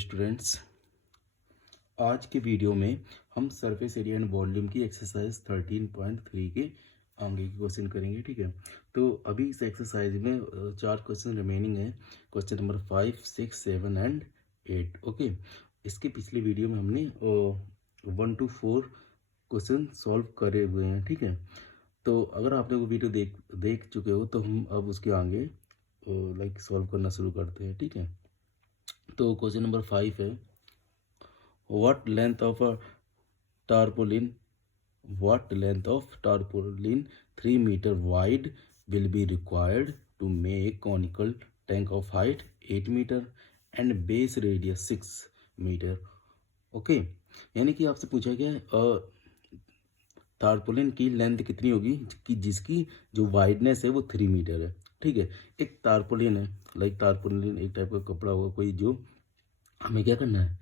Students, आज के video में हम सरफेस एरिया एंड वॉल्यूम की एक्सरसाइज 13.3 के आगे की क्वेश्चन करेंगे। ठीक है, तो अभी इस एक्सरसाइज में चार क्वेश्चन रिमेनिंग है। Question number 5, 6, 7 and 8। ओके, इसके पिछले वीडियो में हमने 1 to 4 क्वेश्चन सॉल्व करे हुए हैं। ठीक है, तो अगर आपने वो वीडियो देख चुके हो तो हम अब उसके आगे सॉल्व करना शुरू करते हैं। ठीक है, तो क्वेश्चन नंबर 5 है, what length of a tarpaulin what length of tarpaulin 3 meter wide will be required to make conical tank of height 8 meter and base radius 6 meter। Okay, यानी कि आपसे पूछा गया है टारपोलिन की लेंथ कितनी होगी कि जिसकी जो वाइडनेस है वो 3 मीटर है। ठीक है, एक टारपोलिन है, टारपोलिन एक टाइप का कपड़ा होगा कोई, जो हमें क्या करना है,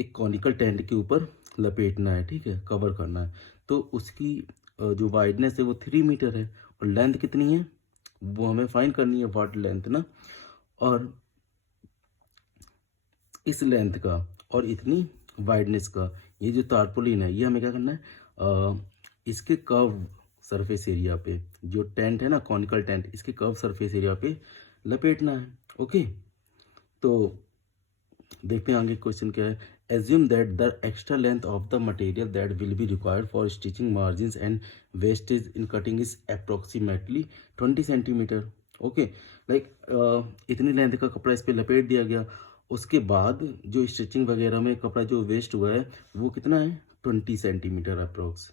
एक कॉनिकल टेंट के ऊपर लपेटना है। ठीक है, कवर करना है। तो उसकी जो वाइडनेस है वो 3 मीटर है और लेंथ कितनी है वो हमें फाइंड करनी है, वाट लेंथ ना। और इस लेंथ का और इतनी वाइडनेस का ये जो टारपोलिन है ये हमें क्या करना है, इसके कर्व सरफेस एरिया पे, जो टेंट है ना कॉनिकल टेंट, इसके कर्व सरफेस एरिया पे लपेटना है। ओके, तो देखते हैं आगे क्वेश्चन क्या है। Assume that the extra length of the material that will be required for stitching margin and wastage in cutting is approximately 20 centimetre. Okay, इतनी लेंथ का कपड़ा इस पर लपेट दिया गया, उसके बाद जो स्टिचिंग वगैरह में कपड़ा जो वेस्ट हुआ है वो कितना है, 20 सेंटीमीटर अप्रोक्स।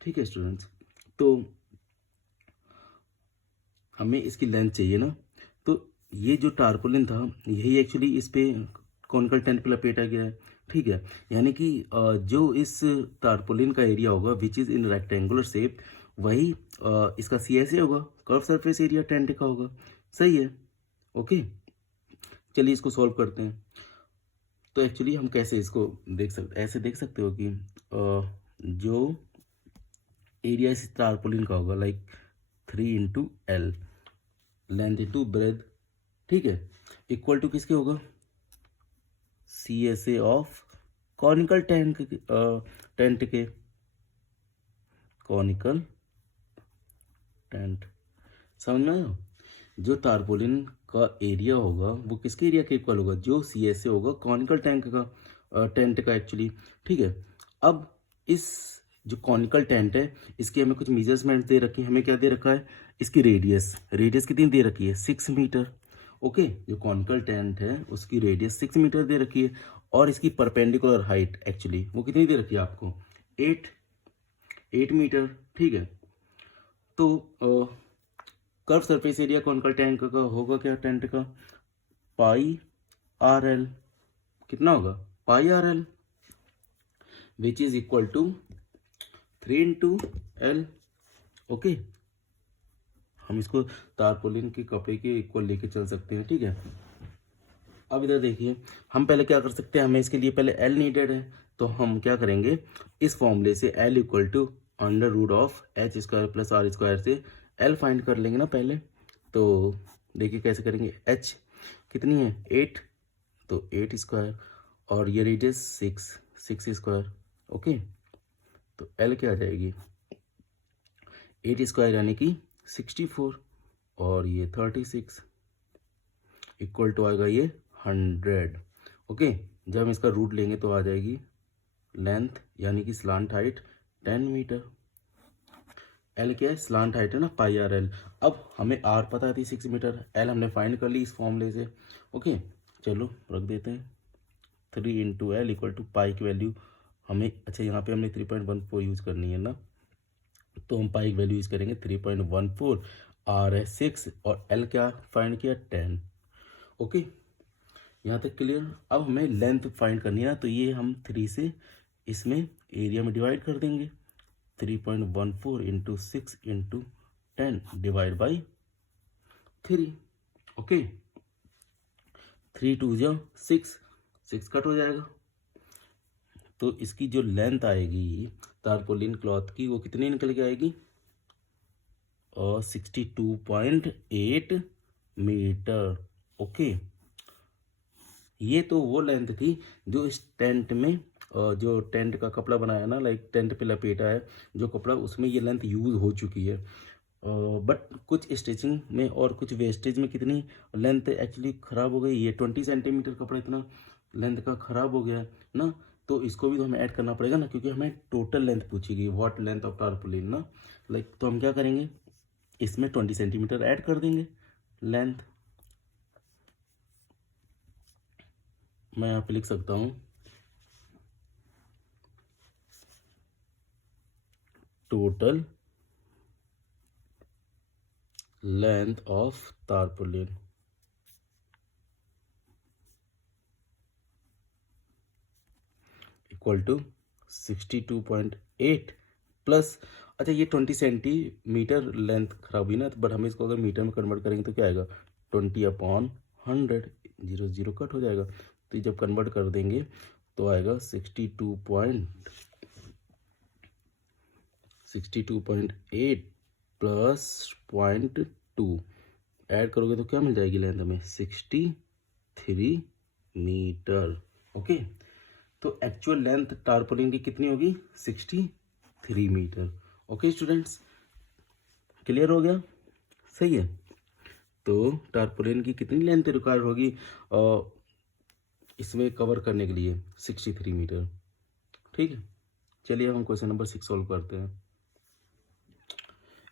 ठीक है स्टूडेंट्स, तो हमें इसकी लेंथ चाहिए ना। तो ये जो टारपोलिन था यही एक्चुअली इस पे कॉनिकल टेंट पे लपेटा गया है। ठीक है, यानी कि जो इस टारपोलिन का एरिया होगा which is in rectangular shape, वही इसका सी एस ए होगा, कर्व सरफेस एरिया टेंट का होगा। सही है। ओके, चलिए इसको सॉल्व करते हैं। तो एक्चुअली हम कैसे इसको देख सकते, ऐसे देख सकते हो कि जो एरिया इस टारपोलिन का होगा 3 × L, लेंथ इंटू ब्रेथ, ठीक है, इक्वल टू किसके होगा, C S A of conical tent के कॉनिकल टेंट। समझ में आया? जो टारपोलिन का एरिया होगा वो किसके एरिया के इक्वल होगा, जो सी एस ए होगा कॉनिकल टेंट का एक्चुअली। ठीक है, अब इस जो कॉनिकल टेंट है इसकी हमें कुछ मेजरमेंट दे रखी है। हमें क्या दे रखा है, इसकी रेडियस कितनी दे रखी है, 6 मीटर। ओके, जो कॉनिकल टेंट है उसकी रेडियस 6 मीटर दे रखी है और इसकी परपेंडिकुलर हाइट एक्चुअली वो कितनी दे रखी है आपको, 8 मीटर। ठीक है, तो curve surface area conical tent का होगा क्या, टेंट का पाई आर एल। कितना होगा, pi R L, which is equal to 3 × L। Okay, हम इसको टारपोलिन के कपड़े के इक्वल लेके चल सकते हैं। ठीक है, अब इधर देखिए, हम पहले क्या कर सकते हैं, हमें इसके लिए पहले L नीडेड है, तो हम क्या करेंगे, इस फॉर्मूले से L equal to √H² + R² से L फाइंड कर लेंगे ना पहले। तो देखिए कैसे करेंगे, H कितनी है 8, तो 8² और ये रेडियस 6 ओके, तो L क्या आ जाएगी, 8² यानी कि 64 और ये 36 इक्वल टू आएगा ये 100। ओके, जब हम इसका रूट लेंगे तो आ जाएगी लेंथ यानी कि स्लांट हाइट 10 मीटर। एल क्या है, स्लांट हाइट है ना, पाई आर एल। अब हमें आर पता थी 6 मीटर, एल हमने फाइंड कर ली इस फॉर्मूले से। ओके, चलो रख देते हैं, 3 × L इक्वल टू पाई की वैल्यू हमें, अच्छा यहाँ पे हमने 3.14 यूज़ करनी है ना, तो हम पाई की वैल्यू यूज़ करेंगे 3.14, आर है 6 और एल क्या फाइंड किया 10। ओके, यहाँ तक क्लियर। अब हमें लेंथ फाइंड करनी है ना, तो ये हम 3 से इसमें एरिया में डिवाइड कर देंगे, 3.14 × 6 × 10 डिवाइड बाई 3। ओके, 3 2 6 कट हो जाएगा, तो इसकी जो लेंथ आएगी टारपोलिन क्लॉथ की वो कितनी निकल के आएगी, 62.8 मीटर। ओके, ये तो वो लेंथ थी जो इस टेंट में जो टेंट का कपड़ा बनाया ना, लाइक टेंट पे लपेटा है जो कपड़ा, उसमें ये लेंथ यूज़ हो चुकी है। बट कुछ स्टिचिंग में और कुछ वेस्टेज में कितनी लेंथ एक्चुअली ख़राब हो गई, ये 20 सेंटीमीटर कपड़ा इतना लेंथ का ख़राब हो गया ना, तो इसको भी तो हमें ऐड करना पड़ेगा ना, क्योंकि हमें टोटल लेंथ पूछी गई, व्हाट लेंथ ऑफ टारपोलिन ना, लाइक तो हम क्या करेंगे, इसमें 20 सेंटीमीटर ऐड कर देंगे लेंथ। मैं यहाँ पे लिख सकता हूँ total length of tarpaulin equal to 62.8 plus, अच्छा ये 20 सेंटीमीटर लेंथ खराब हुई ना, बट हम इसको अगर मीटर में कन्वर्ट करेंगे तो क्या आएगा, 20/100, जीरो जीरो कट हो जाएगा, तो ये जब कन्वर्ट कर देंगे तो आएगा 62.8 प्लस 0.2, ऐड करोगे तो क्या मिल जाएगी लेंथ हमें, 63 मीटर। ओके, तो एक्चुअल लेंथ टारपोलिन की कितनी होगी, 63 मीटर। ओके स्टूडेंट्स, क्लियर हो गया, सही है। तो टारपोलिन की कितनी लेंथ रिक्वायर होगी इसमें कवर करने के लिए, 63 मीटर। ठीक है, चलिए हम क्वेश्चन नंबर 6 सॉल्व करते हैं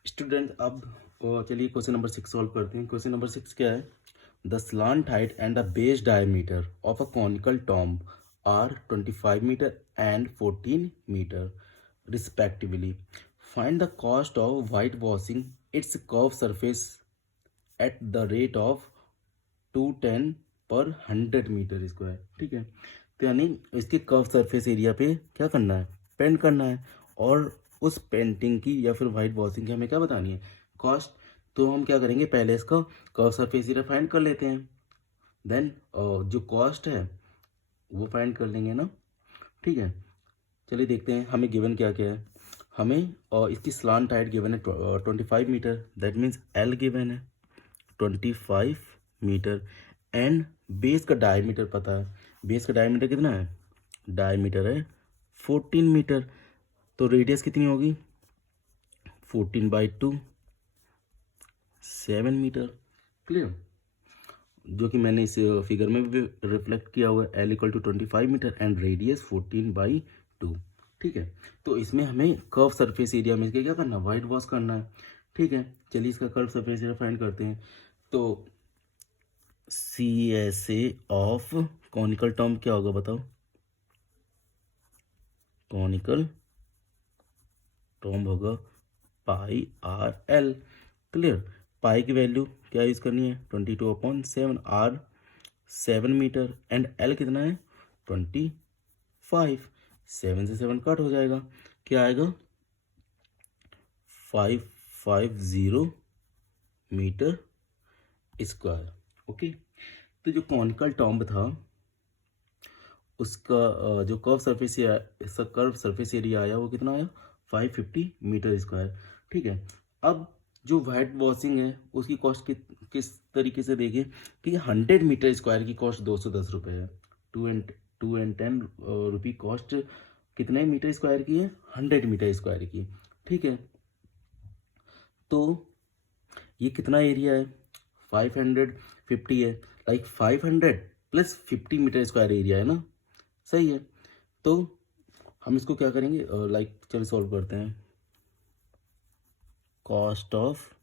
स्टूडेंट। अब चलिए क्वेश्चन नंबर 6 सॉल्व करते हैं। क्वेश्चन नंबर 6 क्या है, the slant height and the base diameter of a conical tomb are 25 meter and 14 meter respectively. Find the cost of whitewashing its curved surface at the rate of 210 per 100 metre square. ठीक है, तो यानी इसके curve surface area पे क्या करना है, paint करना है, और उस पेंटिंग की या फिर वाइट वॉशिंग की हमें क्या बतानी है, कॉस्ट। तो हम क्या करेंगे, पहले इसका कर्व सरफेस एरिया फाइंड कर लेते हैं, देन जो कॉस्ट है वो फाइंड कर लेंगे ना। ठीक है, चलिए देखते हैं हमें गिवन क्या क्या है। हमें इसकी स्लांट हाइट गिवन है 25 metre, that means L given है 25 मीटर, एंड बेस का डायमीटर पता है, बेस का डायमीटर कितना है, डायमीटर है 14 मीटर, तो रेडियस कितनी होगी 14/2, 7 मीटर। क्लियर, जो कि मैंने इस फिगर में भी रिफ्लेक्ट किया हुआ है, L equal to 25 metre and radius 14/2। ठीक है, तो इसमें हमें कर्व सरफेस एरिया में क्या करना है, वाइट वॉश करना है। ठीक है, चलिए इसका कर्व सरफेस एरिया फाइंड करते हैं। तो CSA ऑफ कॉनिकल टर्म क्या होगा बताओ, कॉनिकल टर्म होगा πRL। क्लियर, पाई की वैल्यू क्या यूज करनी है, 22/7, R 7 मीटर एंड L कितना है 25, 7 से 7 कट हो जाएगा, क्या आएगा 550 मीटर स्क्वायर। ओके, तो जो कॉनिकल टॉम्ब था उसका जो कर्व सरफेस एरिया आया वो कितना आया 550 मीटर स्क्वायर। ठीक है, अब जो वाइट वॉशिंग है उसकी कॉस्ट किस तरीके से देखें कि 100 मीटर स्क्वायर की कॉस्ट 210 रुपये है, 210 रुपी कॉस्ट कितने मीटर स्क्वायर की है, 100 मीटर स्क्वायर की। ठीक है, तो ये कितना एरिया है 550 है, like 500 plus 50 metre square area है ना, सही है। तो हम इसको क्या करेंगे, लाइक चलिए सॉल्व करते हैं। कॉस्ट ऑफ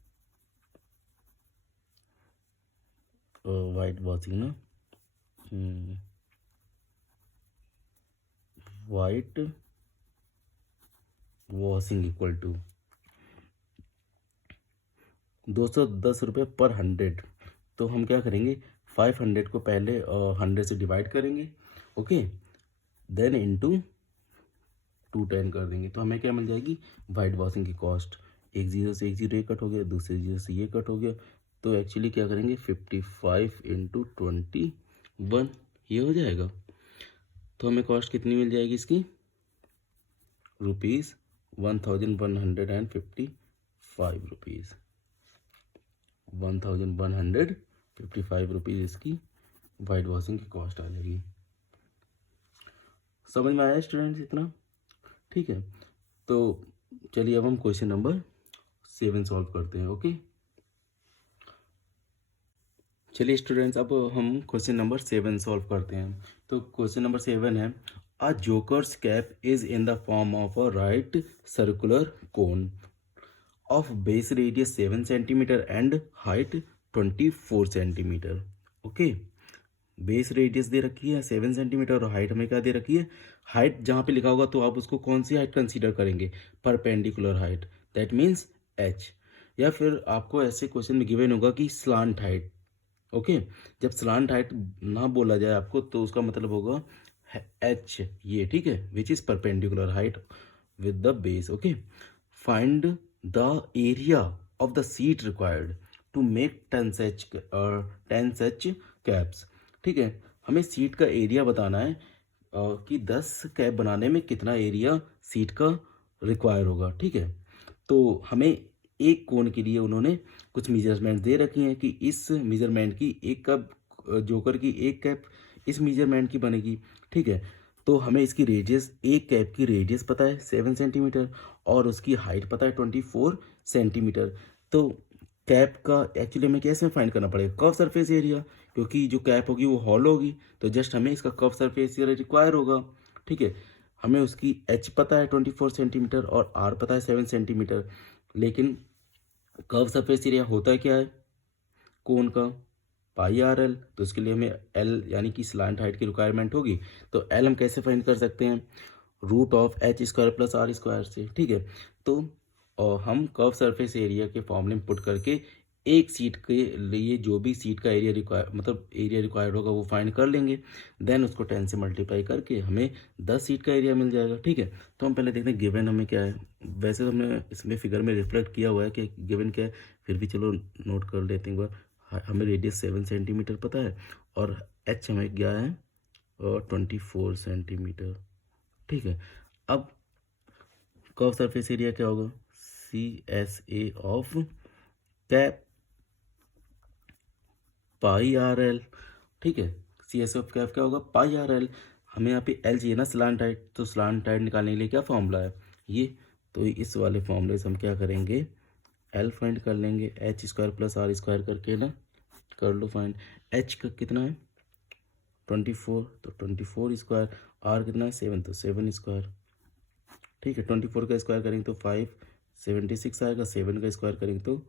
वाइट वॉशिंग ना, वाइट वॉशिंग इक्वल टू 210 रुपये पर 100। तो हम क्या करेंगे, 500 को पहले 100 से डिवाइड करेंगे, ओके, देन इनटू 210 कर देंगे, तो हमें क्या मिल जाएगी वाइट वॉशिंग की कॉस्ट। एक जीरो से एक जीरो ये कट हो गया, दूसरे जीरो से ये कट हो गया, तो एक्चुअली क्या करेंगे 55 × 21 ये हो जाएगा। तो हमें कॉस्ट कितनी मिल जाएगी इसकी, ₹1155 रुपीज़, 1155 रुपीज़ इसकी वाइट वॉशिंग की कॉस्ट आ जाएगी। समझ में आया स्टूडेंट्स इतना? ठीक है, तो चलिए अब हम क्वेश्चन नंबर 7 सॉल्व करते हैं। ओके, चलिए स्टूडेंट्स अब हम क्वेश्चन नंबर 7 सॉल्व करते हैं। तो क्वेश्चन नंबर 7 है, a joker's cap is in the form of a right circular cone of base radius 7 centimetre and height 24 centimetre. Okay, base radius दे रखी है 7 सेंटीमीटर और हाइट हमें क्या दे रखी है, हाइट जहाँ पे लिखा होगा तो आप उसको कौन सी हाइट कंसीडर करेंगे, perpendicular height, that means H. या फिर आपको ऐसे क्वेश्चन में गिवन होगा कि स्लांट हाइट। ओके, जब स्लांट हाइट ना बोला जाए आपको तो उसका मतलब होगा एच, ये ठीक है, which is perpendicular height with the base. Okay, find the area of the sheet required to make 10 such caps. ठीक है, हमें सीट का एरिया बताना है कि 10 कैप बनाने में कितना एरिया सीट का रिक्वायर होगा। ठीक है, तो हमें एक कोन के लिए उन्होंने कुछ मेजरमेंट दे रखी हैं कि इस मेजरमेंट की एक कप जोकर की एक कैप इस मेजरमेंट की बनेगी। ठीक है, तो हमें इसकी रेडियस, एक कैप की रेडियस पता है 7 सेंटीमीटर और उसकी हाइट पता है 24 सेंटीमीटर। तो कैप का एक्चुअली हमें कैसे फाइंड करना पड़ेगा, कर्व सरफेस एरिया, क्योंकि जो कैप होगी वो हॉल होगी, तो जस्ट हमें इसका कर्व सरफेस एरिया रिक्वायर होगा। ठीक है, हमें उसकी एच पता है 24 सेंटीमीटर और आर पता है 7 सेंटीमीटर, लेकिन कर्व सरफेस एरिया होता है क्या है कोन का, पाई आर एल, तो उसके लिए हमें एल यानी कि स्लांट हाइट की रिक्वायरमेंट होगी। तो एल हम कैसे फाइंड कर सकते हैं, root of H square plus R square से। ठीक है, तो हम कर्व सरफेस एरिया के फॉर्मूले में पुट करके एक सीट के लिए जो भी सीट का एरिया रिक्वायर मतलब एरिया रिक्वायर्ड होगा वो फाइंड कर लेंगे, देन उसको 10 से मल्टीप्लाई करके हमें 10 सीट का एरिया मिल जाएगा। ठीक है, तो हम पहले देखते हैं गिवन हमें क्या है। वैसे तो हमने इसमें फिगर में रिफ्लेक्ट किया हुआ है कि गिवन क्या है, फिर भी चलो नोट कर लेते हैं एक बार। हमें रेडियस 7 सेंटीमीटर पता है और एच हमें क्या है 24 सेंटीमीटर। ठीक है, अब कर्व सरफेस एरिया क्या होगा, C S A of cap pi R L. ठीक है, सी एस ऑफ कैप क्या होगा, पाई आर एल। हमें यहाँ पे एल चाहिए ना स्लांट हाइट, तो स्लांट हाइट निकालने के लिए क्या फॉर्मूला है ये, तो इस वाले फॉर्मूले से हम क्या करेंगे, एल फाइंड कर लेंगे, H square plus R square करके ना कर लो फाइंड। एच का कितना है 24, तो 24 स्क्वायर, आर कितना है 7, तो 7 स्क्वायर। ठीक है, 24 का स्क्वायर करेंगे तो 576 आएगा, 7 का स्क्वायर करेंगे तो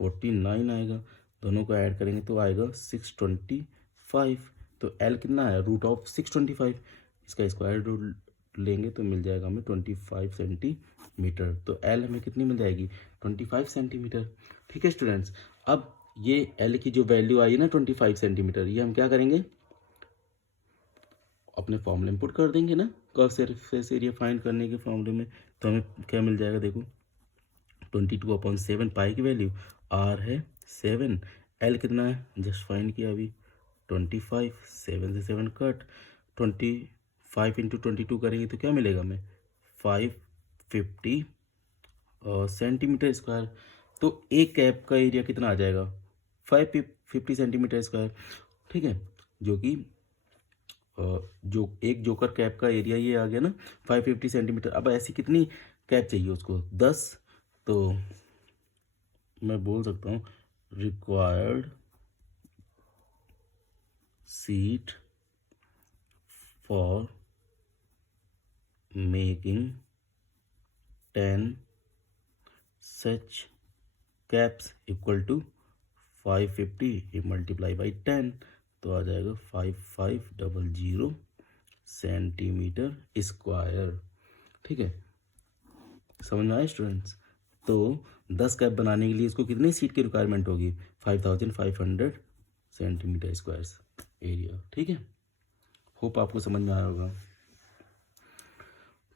49 आएगा, दोनों को ऐड करेंगे तो आएगा 625। तो एल कितना है, रूट ऑफ 625, इसका स्क्वायर रूट लेंगे तो मिल जाएगा हमें 25 सेंटीमीटर। तो एल हमें कितनी मिल जाएगी 25 सेंटीमीटर। ठीक है स्टूडेंट्स, अब ये एल की जो वैल्यू आई है ना 25 सेंटीमीटर, ये हम क्या करेंगे अपने फॉर्मूले में पुट कर देंगे ना, कर्व सरफेस एरिया फाइंड करने के फॉर्मूले में। तो हमें क्या मिल जाएगा देखो, 22/7 पाई की वैल्यू, आर है 7, एल कितना है जस्ट फाइंड किया अभी 25, 7 से 7 कट, 25 इंटू 22 करेंगे तो क्या मिलेगा हमें 550 सेंटीमीटर स्क्वायर। तो एक कैप का एरिया कितना आ जाएगा 550 सेंटीमीटर स्क्वायर। ठीक है, जो कि जो एक जोकर कैप का एरिया ये आ गया ना 550 सेंटीमीटर। अब ऐसी कितनी कैप चाहिए उसको 10, तो मैं बोल सकता हूँ required sheet for making 10 such caps equal to 550 multiply by 10, तो आ जाएगा 5500 सेंटीमीटर स्क्वायर। ठीक है, समझ में आया स्टूडेंट्स। तो 10 कैप बनाने के लिए इसको कितनी सीट की रिक्वायरमेंट होगी 5500 सेंटीमीटर स्क्वायर एरिया। ठीक है, होप आपको समझ में आया होगा।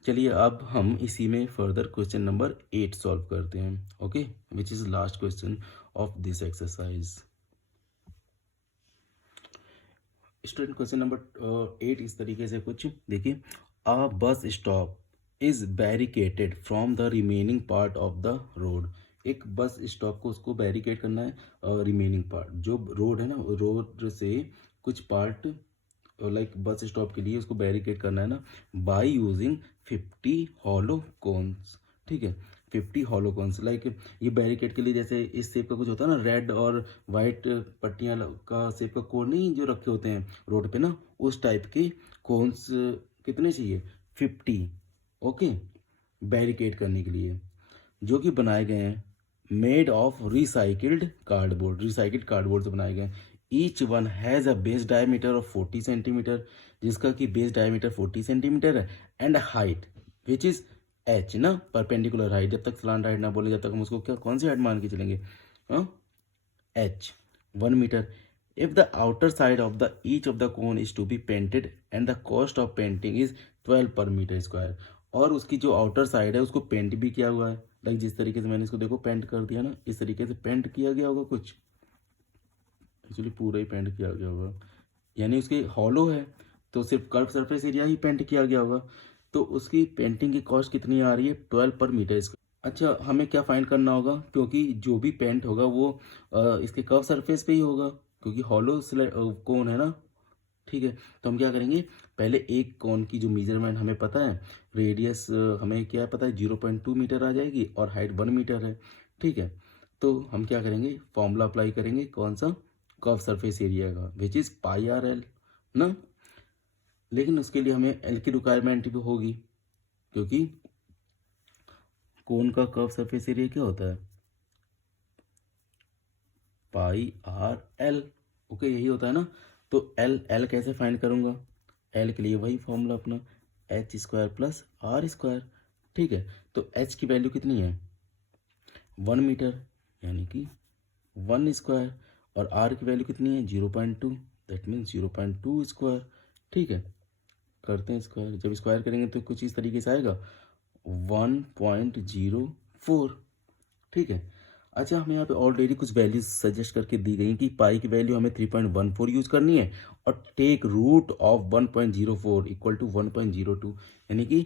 चलिए अब हम इसी में फर्दर क्वेश्चन नंबर 8 सॉल्व करते हैं। Okay, which is last question of this exercise. Student question number 8 इस तरीके से कुछ देखिए, a bus stop is barricaded from the remaining part of the road. एक बस स्टॉप को उसको बैरिकेड करना है, रिमेनिंग पार्ट जो रोड है ना रोड से कुछ पार्ट लाइक बस स्टॉप के लिए उसको बैरिकेड करना है ना, बाय यूजिंग 50 हॉलो कोन्स। ठीक है, 50 हॉलो कोन्स। लाइक ये बैरिकेड के लिए जैसे इस शेप का कुछ होता है ना, रेड और वाइट पट्टियां का शेप का कोन नहीं जो रखे होते हैं रोड पे ना, उस टाइप के कोन्स कितने चाहिए? 50। ओके, बैरिकेड करने के लिए, जो कि बनाए गए हैं made of recycled cardboard, recycled cardboard से बनाए गए। Each one has a base diameter of 40 centimetre, जिसका कि बेस डायमीटर 40 सेंटीमीटर है, and height which is H ना, परपेंडिकुलर हाइट, जब तक स्लांट हाइट ना बोले जब तक हम उसको क्या कौन सी हाइट मान के चलेंगे, H 1 metre. If the outer side of the each of the cone is to be painted and the cost of painting is 12 per metre square, और उसकी जो आउटर साइड है उसको पेंट भी किया हुआ है। लाइक जिस तरीके से मैंने इसको देखो पेंट कर दिया ना, इस तरीके से पेंट किया गया होगा, कुछ एक्चुअली पूरा ही पेंट किया गया होगा, यानी उसकी हॉलो है तो सिर्फ कर्व सरफेस एरिया ही पेंट किया गया होगा। तो उसकी पेंटिंग की कॉस्ट कितनी आ रही है? 12 पर मीटर स्क्वायर। अच्छा, हमें क्या फाइंड करना होगा, क्योंकि जो भी पेंट होगा वो इसके कर्व सरफेस पे ही होगा, क्योंकि हॉलो कोन है ना। ठीक है, तो हम क्या करेंगे, पहले एक कोन की जो मेजरमेंट हमें पता है, रेडियस हमें क्या पता है 0.2 मीटर आ जाएगी और हाइट 1 मीटर है। ठीक है, तो हम क्या करेंगे, फॉर्मूला अप्लाई करेंगे, कौन सा? कर्व सरफेस एरिया का, which is pi R L ना। लेकिन उसके लिए हमें एल की रिक्वायरमेंट भी होगी, क्योंकि कोन का कर्व सरफेस एरिया क्या होता है? पाई आर एल। ओके, यही होता है ना। तो एल एल कैसे फाइंड करूंगा? एल के लिए वही फॉर्मूला अपना, H square plus R square. ठीक है, तो एच की वैल्यू कितनी है? 1 मीटर, यानी कि 1 स्क्वायर, और आर की वैल्यू कितनी है? 0.2, दैट मीन्स 0.2 स्क्वायर। ठीक है, करते हैं स्क्वायर, जब स्क्वायर करेंगे तो कुछ इस तरीके से आएगा 1.04। ठीक है, अच्छा, हमें यहाँ पे ऑलरेडी कुछ वैल्यूज सजेस्ट करके दी गई कि पाई की वैल्यू हमें 3.14 यूज करनी है, और take root of 1.04 equal to 1.02, यानी कि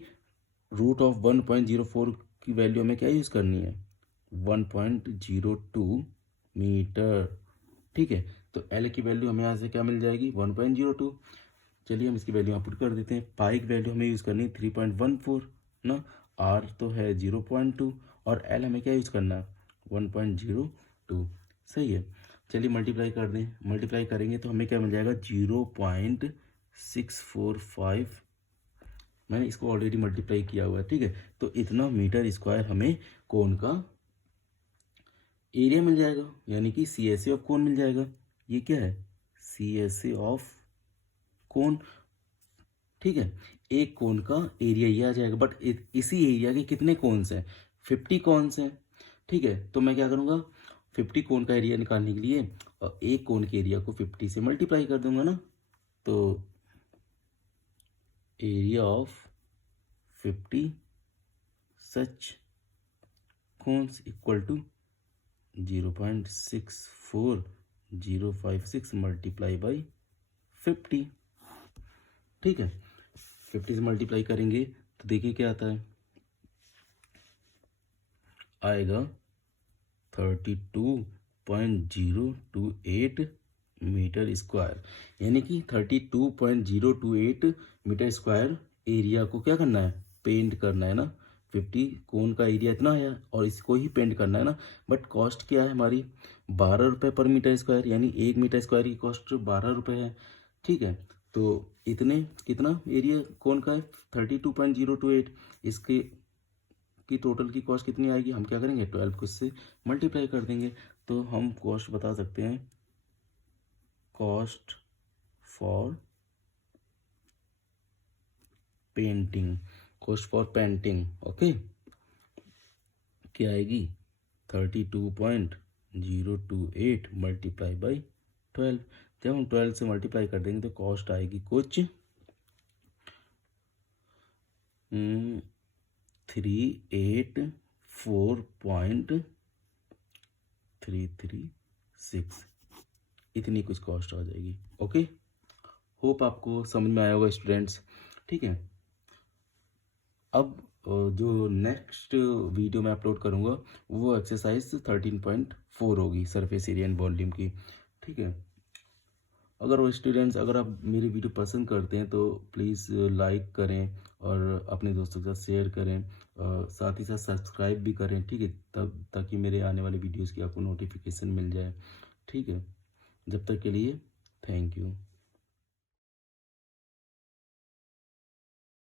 रूट ऑफ 1.04 की वैल्यू हमें क्या यूज करनी है? 1.02 मीटर। ठीक है, तो एल की वैल्यू हमें यहाँ से क्या मिल जाएगी? 1.02। चलिए हम इसकी वैल्यू यहाँ पुट कर देते हैं। पाई की वैल्यू हमें यूज़ करनी है 3.14 ना, आर तो है 0.2, और एल हमें क्या यूज़ करना है? 1.02। सही है, चलिए मल्टीप्लाई कर दें। मल्टीप्लाई करेंगे तो हमें क्या मिल जाएगा? 0.645। मैंने इसको ऑलरेडी मल्टीप्लाई किया हुआ है। ठीक है, तो इतना मीटर स्क्वायर हमें कोन का एरिया मिल जाएगा, यानी कि सी एस ए ऑफ कोन मिल जाएगा। ये क्या है? C S A of cone. ठीक है, एक कोन का एरिया ये आ जाएगा, बट इसी एरिया के कितने कोन्स हैं? 50 कोन्स हैं। ठीक है, तो मैं क्या करूँगा, 50 कोन का एरिया निकालने के लिए एक कोन के एरिया को 50 से मल्टीप्लाई कर दूंगा ना, तो area of 50 such cones equal to 0.64056 multiply by 50। ठीक है, 50 से मल्टीप्लाई करेंगे तो देखिए क्या आता है, आएगा 32.028 मीटर स्क्वायर, यानी कि 32.028 मीटर स्क्वायर एरिया को क्या करना है? पेंट करना है ना। 50 कोन का एरिया इतना है और इसको ही पेंट करना है ना, बट कॉस्ट क्या है हमारी? 12 रुपये पर मीटर स्क्वायर, यानी 1 मीटर स्क्वायर की कॉस्ट 12 रुपये है। ठीक है, तो इतने कितना एरिया कौन का है? 32.028, इसके की टोटल की कॉस्ट कितनी आएगी? हम क्या करेंगे, 12 को इससे मल्टीप्लाई कर देंगे, तो हम कॉस्ट बता सकते हैं, cost for painting, cost for painting. Okay, क्या आएगी? 32.028 मल्टीप्लाई बाई 12। जब हम 12 से मल्टीप्लाई कर देंगे तो कॉस्ट आएगी कुछ 384.336, इतनी कुछ कॉस्ट आ जाएगी। ओके, होप आपको समझ में आया होगा स्टूडेंट्स। ठीक है, अब जो नेक्स्ट वीडियो मैं अपलोड करूँगा वो एक्सरसाइज 13.4 होगी, सरफेस एरिया एंड वॉल्यूम की। ठीक है, अगर वो स्टूडेंट्स, अगर आप मेरी वीडियो पसंद करते हैं तो प्लीज़ लाइक करें और अपने दोस्तों के साथ शेयर करें, साथ ही साथ सब्सक्राइब भी करें, ठीक है, तब ताकि मेरे आने वाले वीडियोज़ की आपको नोटिफिकेशन मिल जाए, ठीक है। जब तक के लिए थैंक यू।